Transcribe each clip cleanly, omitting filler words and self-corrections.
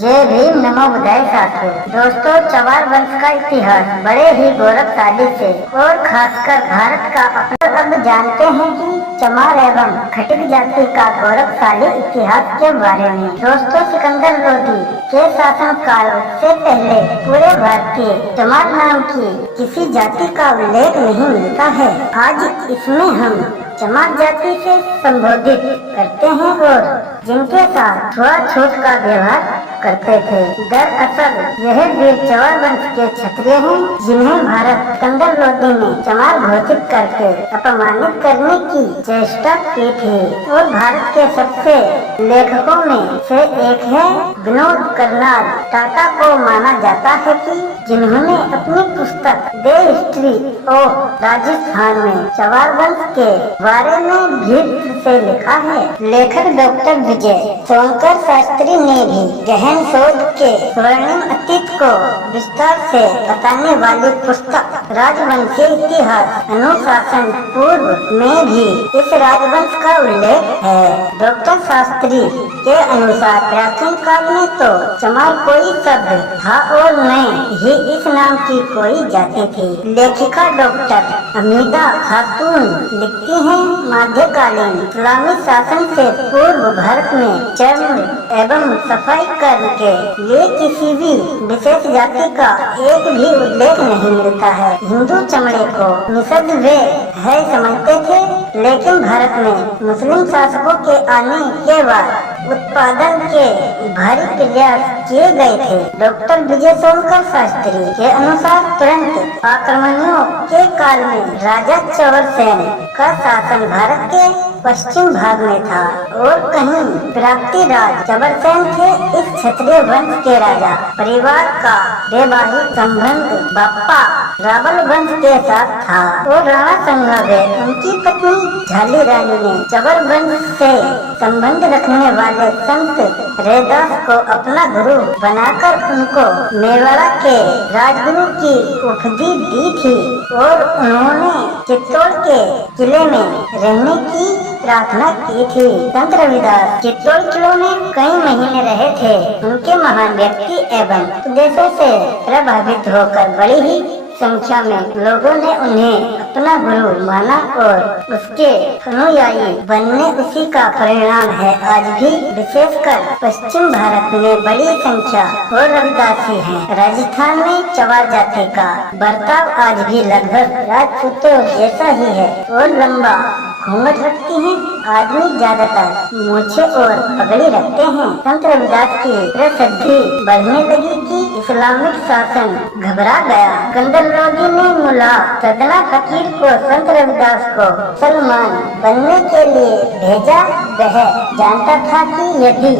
जय भीम नमो बुद्धाय साथियों। दोस्तों, चमार वंश का इतिहास बड़े ही गौरवशाली से और खासकर भारत का अपना अब जानते हैं कि चमार एवं खटिक जाति का गौरवशाली इतिहास के बारे में। दोस्तों, सिकंदर लोदी के शासन काल से पहले पूरे भारतीय चमार नाम की किसी जाति का उल्लेख नहीं मिलता है। आज इसमें हम चमार जाति से संबोधित करते हैं और जिनके साथ छुआछूत का व्यवहार करते थे। दरअसल यह वीर चमार वंश के क्षत्रिय हैं, जिन्हें भारत सिकंदर लोदी ने चमार घोषित करके अपमानित करने की चेष्टा की थी। और भारत के सबसे लेखकों में से एक है विनोद कर्नाड टाटा को माना जाता है कि जिन्होंने अपनी पुस्तक द हिस्ट्री ऑफ राजस्थान में चमार वंश के बारे में भी से लिखा है। लेखक डॉक्टर विजय सोनकर शास्त्री ने भी गहन शोध के स्वर्णिम अतीत को विस्तार से बताने वाली पुस्तक राजवंशीय इतिहास अनुशासन पूर्व में भी इस राजवंश का उल्लेख है। डॉक्टर शास्त्री के अनुसार प्राचीन काल में तो चमार कोई शब्द था और न ही इस नाम की कोई जाति थी। लेखिका डॉक्टर अमीदा खातून लिखती हैं, मध्यकालीन इस्लामी शासन से पूर्व भारत में चर्म एवं सफाई कर्म के लिए किसी भी विशेष जाति का एक भी उल्लेख नहीं मिलता है। हिंदू चमड़े को निषिद्ध वे है समझते थे, लेकिन भारत में मुस्लिम शासकों के आने के बाद उत्पादन के भारी प्रयास किए गए थे। डॉक्टर विजय सोनकर शास्त्री के अनुसार तुरंत आक्रमणों के काल में राजा चवर सेन का शासन भारत के पश्चिम भाग में था और कहीं प्राप्ति राज चबरसेन थे। इस क्षत्रिय वंश के राजा परिवार का वैवाहिक संबंध बाप्पा रावल वंश के साथ था और राणा संघवे उनकी पत्नी झाली रानी ने चबर वंश से संबंध रखने वाले संत रैदास को अपना गुरु बनाकर उनको मेवाड़ा के राजगुरु की उपाधि दी थी और उन्होंने चित्तौड़ के किले में रहने की प्रार्थना की थी। संत रविदास चित्तौड़ किले में कई महीने रहे थे। उनके महान व्यक्ति एवं उपदेशों से प्रभावित होकर बड़ी ही संख्या में लोगों ने उन्हें अपना गुरु माना और उसके अनुयायी बनने उसी का परिणाम है। आज भी विशेषकर पश्चिम भारत में बड़ी संख्या और रविदासी हैं। राजस्थान में चमार जाति का बर्ताव आज भी लगभग राजपूतों जैसा ही है और लंबा घूंघट रखती हैं। आदमी ज्यादातर मूछे और पगड़ी रखते हैं। संत रविदास की प्रसिद्धि बढ़ने लगी कि इस्लामिक शासन घबरा गया। सिकंदर लोदी ने मुल्ला सदना फकीर को संत रविदास को मुसलमान बनने के लिए भेजा। वह जानता था कि यदि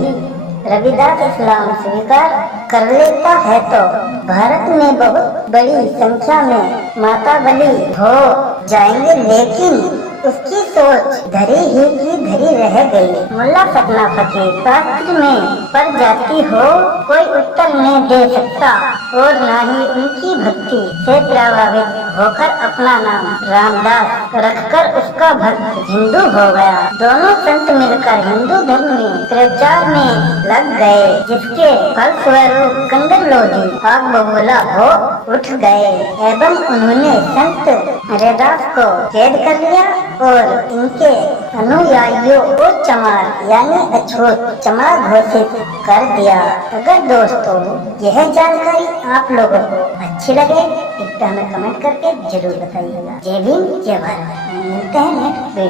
रविदास इस्लाम स्वीकार कर लेता है तो भारत में बहुत बड़ी संख्या में माता बलि हो जाएंगे, लेकिन उसकी सोच धरी ही की धरी रह गई। मुल्ला सदना फकीर शास्त्र में पर जाति हो कोई उत्तर नहीं दे सकता और न ही उनकी भक्ति से प्रभावित होकर अपना नाम रामदास रखकर उसका भक्त हिंदू हो गया। दोनों संत मिलकर हिंदू धर्म में प्रचार में लग गए, जिसके फलस्वरूप सिकंदर लोदी आग बबूला हो उठ गए एवं उन्होंने संत रैदास को कैद कर लिया और इनके अनुयायियों को चमार यानी अछूत चमार घोषित कर दिया। अगर दोस्तों यह जानकारी आप लोगों को अच्छी लगे तो हमें कमेंट करके जरूर बताइएगा। जय भीम जय भारत। मिलते हैं नेक्स्ट वीडियो।